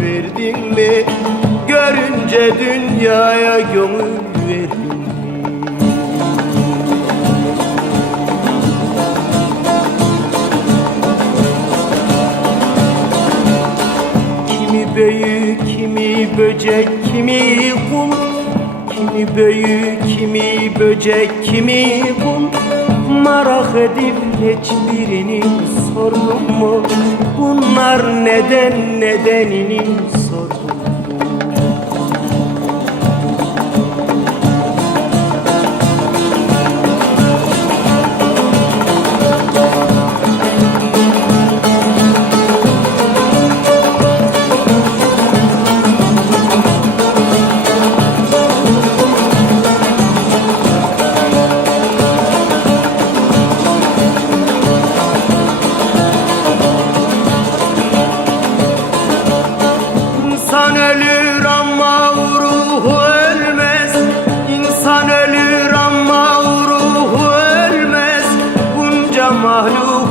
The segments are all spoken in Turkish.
Verdin mi? Görünce dünyaya gönül verdin mi? Kimi büyük, kimi böcek, kimi kul Kimi büyük, kimi böcek, kimi kul Merak edip hiçbirini sordum mu? Bunlar neden nedenini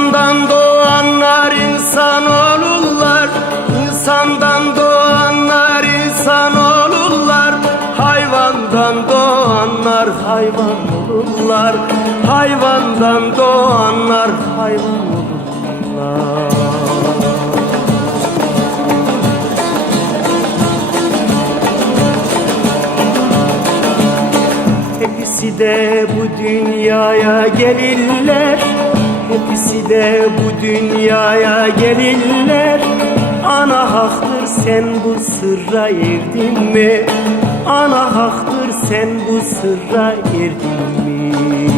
İnsandan doğanlar insan olurlar. İnsandan doğanlar insan olurlar. Hayvandan doğanlar hayvan olurlar. Hayvandan doğanlar hayvan olurlar. Hepsi de bu dünyaya gelirler Hepsi de bu dünyaya gelirler Ana haktır sen bu sırra erdin mi? Ana haktır sen bu sırra erdin mi?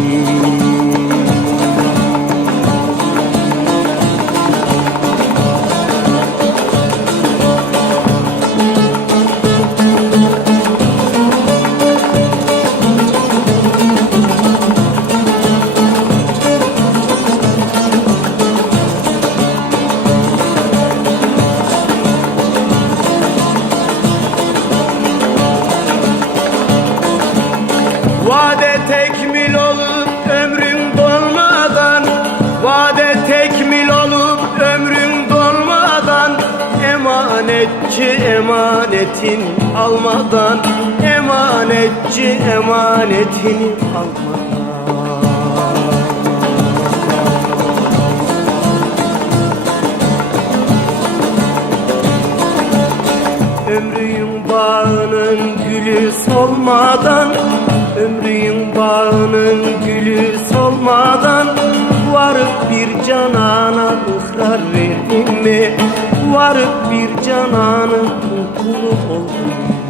Emanetçi emanetin almadan Emanetçi emanetini almadan. Ömrün bağının gülü solmadan Ömrün bağının gülü solmadan Varıp bir canana ıhrar verdin mi? Varıp bir cananın kulu oldun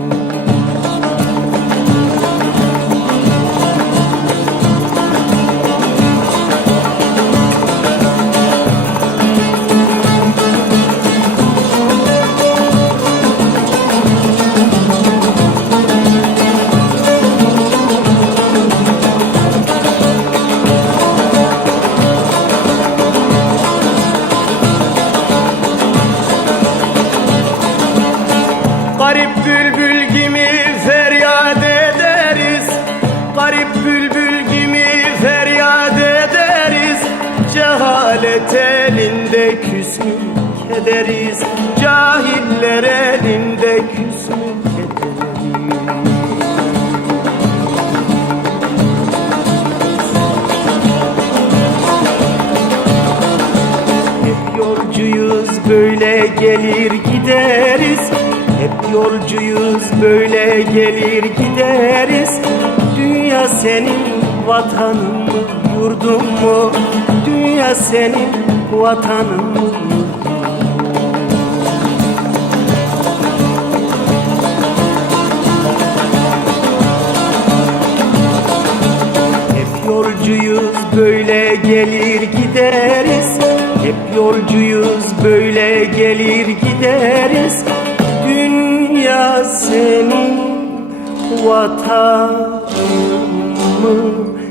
elinde küsmük ederiz Cahiller elinde küsmük ederiz Hep yolcuyuz böyle gelir gideriz. Hep yolcuyuz böyle gelir gideriz. Dünya senin vatanın mı yurdun mu? Dünya senin vatanın mı? Hep yolcuyuz böyle gelir gideriz. Hep yolcuyuz böyle gelir gideriz. Dünya senin vatanın mão.